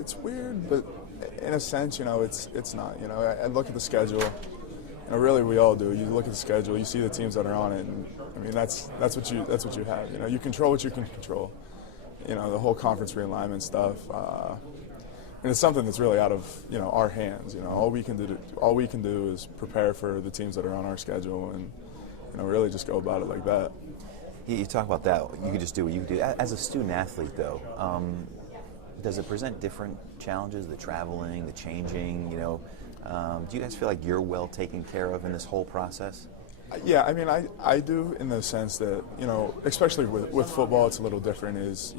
It's weird, but in a sense, it's not. I look at the schedule. Really, we all do. You look at the schedule, you see the teams that are on it, and I mean that's what you have. You control what you can control. The whole conference realignment stuff, and it's something that's really out of our hands. All we can do is prepare for the teams that are on our schedule, and really just go about it like that. You talk about that. You could just do what you do. As a student athlete, though, does it present different challenges? The traveling, the changing. Do you guys feel like you're well taken care of in this whole process? Yeah, I mean, I do in the sense that, especially with football, it's a little different is,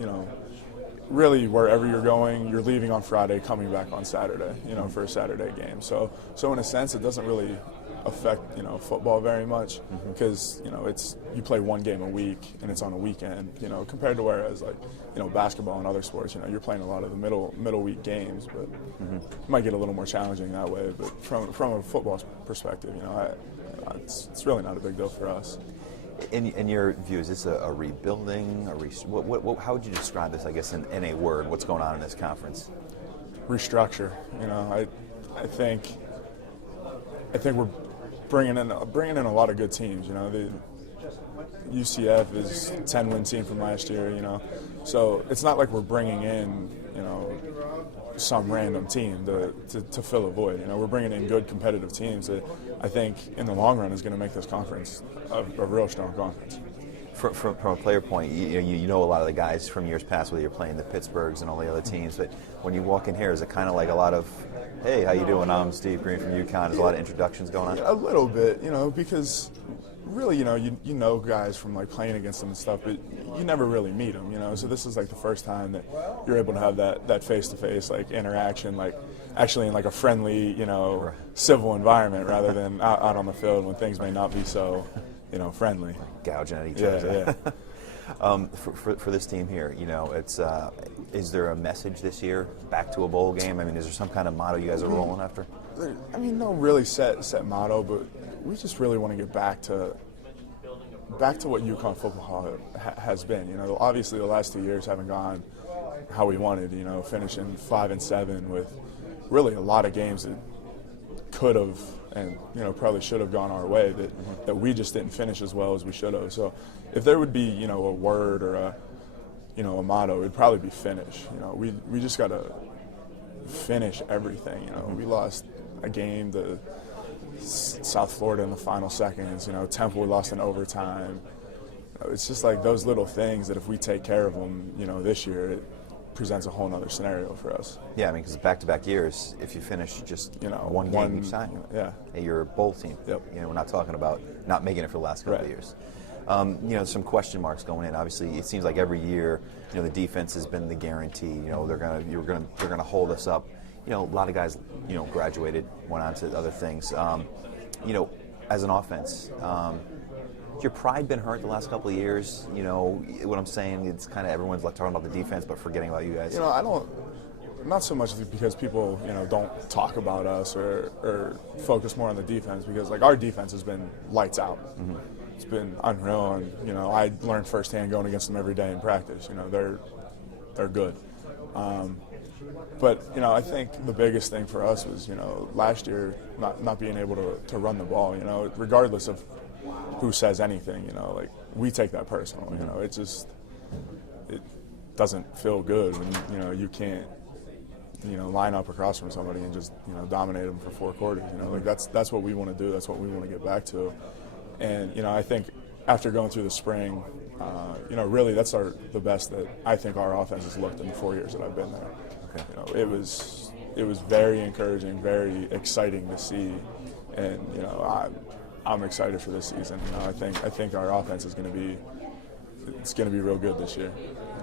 really wherever you're going, you're leaving on Friday, coming back on Saturday, for a Saturday game. So in a sense, it doesn't really affect, football very much because, it's you play one game a week and it's on a weekend, compared to whereas like, basketball and other sports, you're playing a lot of the middle week games, but it might get a little more challenging that way. But from a football perspective, it's really not a big deal for us. In your view, is this a rebuilding? How would you describe this, I guess, in a word? What's going on in this conference? Restructure. I think we're bringing in a lot of good teams. The UCF is a 10-win team from last year. So it's not like we're bringing in some random team to fill a void. We're bringing in good competitive teams that I think in the long run is going to make this conference a real strong conference. From a player point, you know a lot of the guys from years past, whether you're playing the Pittsburghs and all the other teams, but when you walk in here, is it kind of like a lot of, hey, how you doing? I'm Steve Green from UConn. There's a lot of introductions going on? Yeah, a little bit, because really, you know guys from like playing against them and stuff, but you never really meet them, So this is like the first time that you're able to have that face-to-face like interaction, like actually in like a friendly, civil environment rather than out on the field when things may not be so, friendly. Gouging at each other. Yeah. For this team here, it's is there a message this year back to a bowl game? I mean, is there some kind of motto you guys are rolling after? I mean, no really set motto, but we just really want to get back to what UConn football has been. Obviously the last 2 years haven't gone how we wanted. Finishing 5-7 with really a lot of games that could have and probably should have gone our way that we just didn't finish as well as we should have. So if there would be a word or a motto, it'd probably be finish. We just got to finish everything. We lost a game to South Florida in the final seconds. Temple we lost in overtime. It's just like those little things that if we take care of them, this year it presents a whole other scenario for us. Yeah, I mean, because back-to-back years, if you finish just one game each time, yeah, you're a bowl team. Yep. We're not talking about not making it for the last couple of years. Some question marks going in. Obviously, it seems like every year, the defense has been the guarantee. They're gonna hold us up. A lot of guys, graduated, went on to other things. As an offense, has your pride been hurt the last couple of years? What I'm saying, it's kind of everyone's like talking about the defense, but forgetting about you guys. Not so much because people, don't talk about us or focus more on the defense, because like our defense has been lights out. Mm-hmm. It's been unreal, and I learned firsthand going against them every day in practice. They're good. But I think the biggest thing for us was last year not being able to run the ball. Regardless of who says anything, like we take that personal. It doesn't feel good when you can't line up across from somebody and just dominate them for 4 quarters. Like that's what we want to do. That's what we want to get back to. And I think after going through the spring, really that's the best that I think our offense has looked in the 4 years that I've been there. Okay. It was very encouraging, very exciting to see, and I'm excited for this season. I think our offense is going to be real good this year.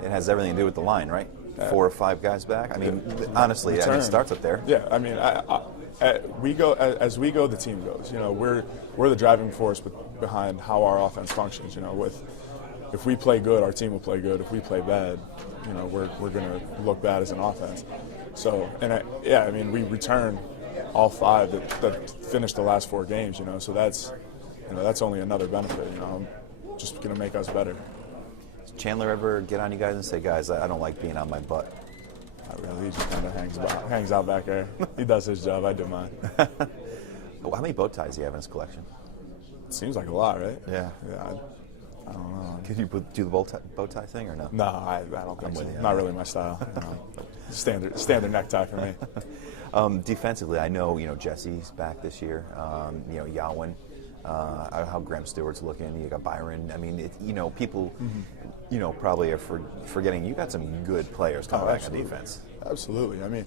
It has everything to do with the line, right? 4 or 5 guys back. I mean, honestly, it starts up there. Yeah, I mean, we go as we go, the team goes. We're the driving force behind how our offense functions. If we play good, our team will play good. If we play bad, we're going to look bad as an offense. So, we return all 5 that finished the last 4 games. So that's only another benefit. Just going to make us better. Chandler ever get on you guys and say, guys, I don't like being on my butt? Not really. He just kind of hangs out back there. He does his job. I do mine. How many bow ties do you have in his collection? It seems like a lot, right? Yeah. Yeah. I don't know. Can you do the bow tie thing or no? No, I don't think so. with you. Not really my style. Standard necktie for me. Defensively, I know Jesse's back this year. Yawin. I don't know how Graham Stewart's looking. You got Byron. I mean, people, probably are forgetting you got some good players coming back on defense. Absolutely. I mean,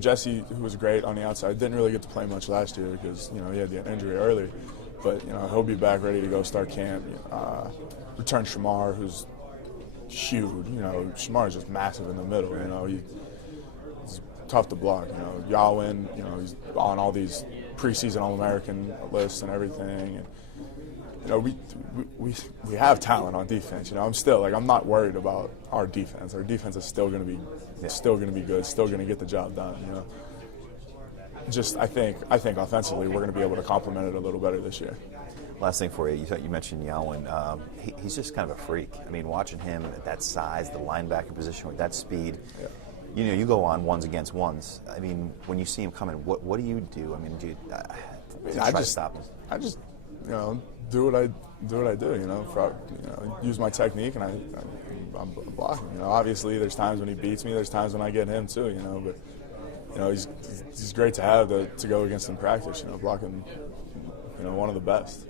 Jesse, who was great on the outside, didn't really get to play much last year because he had the injury early. But he'll be back ready to go start camp. Return Shamar, who's huge. Shamar is just massive in the middle. He's tough to block. Yawin, he's on all these preseason All-American lists and everything. And we have talent on defense. I'm not worried about our defense. Our defense is still going to be good, still going to get the job done. Just I think offensively we're going to be able to complement it a little better this year. Last thing for you, you mentioned Yawin. He's just kind of a freak. I mean, watching him at that size, the linebacker position with that speed. Yeah. You go on ones against ones. I mean, when you see him coming, what do you do? I mean, do you try to stop him? I just do what I do. Use my technique and I'm blocking. Obviously, there's times when he beats me. There's times when I get him too. But he's great to have to go against in practice. Blocking one of the best.